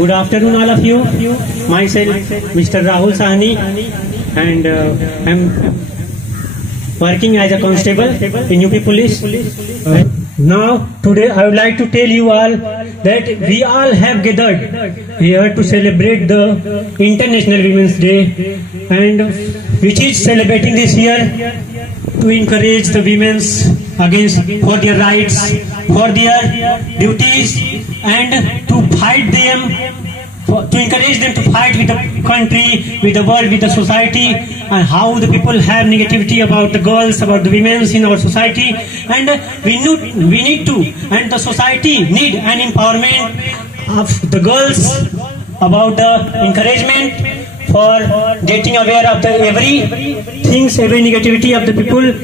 Good afternoon, all of you. Myself, Mr. Rahul Sahni, and I'm working as a constable in UP Police. Now, today I would like to tell you all that we all have gathered here to celebrate the International Women's Day, and which is celebrating this year to encourage the women's against for their rights, for their duties, and to fight them, to encourage them to fight with the country, with the world, with the society, and how the people have negativity about the girls, about the women in our society, and we need to, and the society need an empowerment of the girls, about the encouragement for getting aware of the every negativity of the people.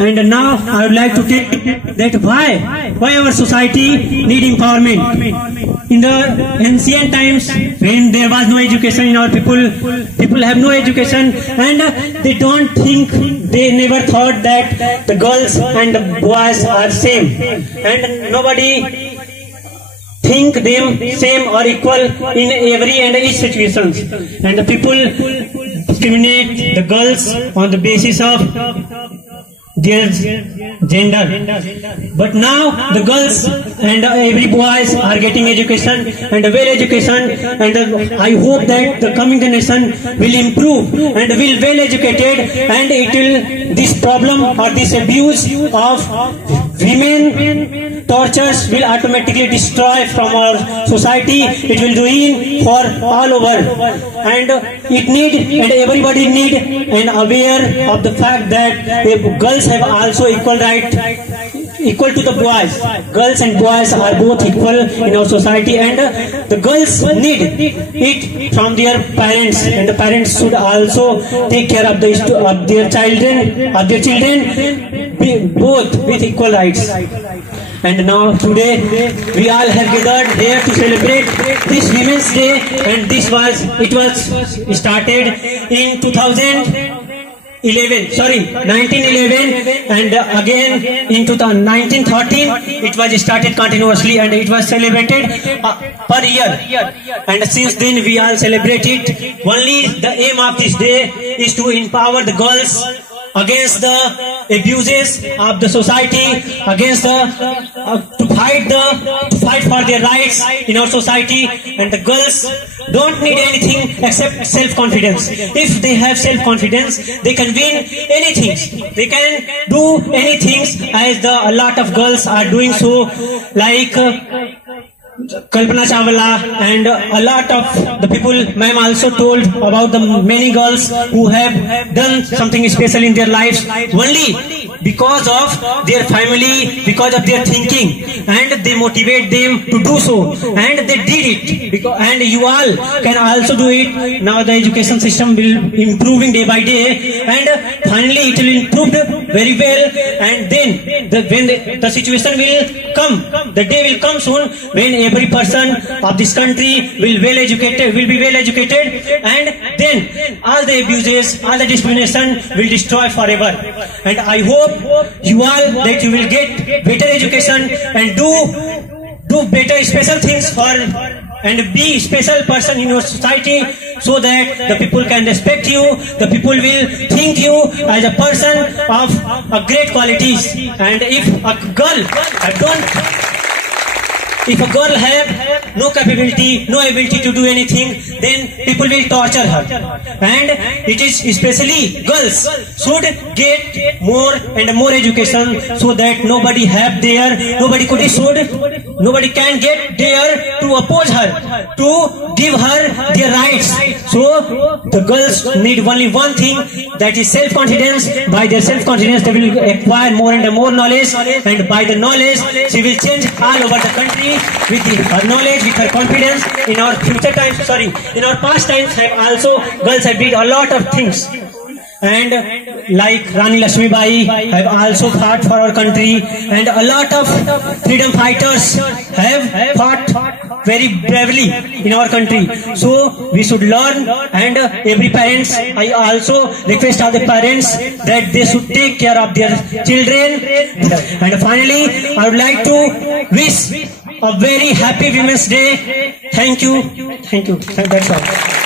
And now I would like to tell that why our society need empowerment. In the ancient times, when there was no education in our people have no education, and they don't think, they never thought that the girls and the boys are same, and nobody think them same or equal in every and each situations, and the people discriminate the girls on the basis of their gender. But now the girls and every boys are getting education and well education, and I hope that the coming generation will improve and will well educated, and it will, this problem or this abuse of women tortures will automatically destroy from our society. It will ruin for all over, and it need, and everybody need and aware of the fact that girls have also equal right, equal to the boys. Girls and boys are both equal in our society, and the girls need it from their parents, and the parents should also take care of their children both with equal rights. And now today we all have gathered here to celebrate this Women's Day, and it was started in 1911, and again in 1913 it was started continuously, and it was celebrated per year, and since then we all celebrate it. Only the aim of this day is to empower the girls against the abuses of the society, against to fight for their rights in our society. And the girls don't need anything except self-confidence. If they have self-confidence, they can win anything. They can do anything, as a lot of girls are doing so, like Kalpana Chawla, and a lot of the people. Ma'am also told about the many girls who have done something special in their lives only because of their family, because of their thinking, and they motivate them to do so, and they did it. And you all can also do it. Now the education system will improving day by day, and finally it will improve very well. And then when the situation will come, the day will come soon when every person of this country will be well educated, and then all the abuses, all the discrimination will destroy forever. And I hope you all that you will get better education and do better special things for, and be special person in your society, so that the people can respect you, the people will think you as a person of a great qualities. And if a girl have no capability, no ability to do anything, then people will torture her. And it is especially girls should get more and more education, so that nobody can get there to oppose her, to give her their rights. So the girls need only one thing, that is self-confidence. By their self-confidence they will acquire more and more knowledge, and by the knowledge she will change all over the country. With her knowledge, with her confidence. In our future times, in our past times, girls have did a lot of things, and like Rani Lakshmi Bai have also fought for our country, and a lot of freedom fighters have fought very bravely in our country. So we should learn, and every parents, I also request all the parents that they should take care of their children. And finally, I would like to wish a very happy Women's Day. Thank you. That's all.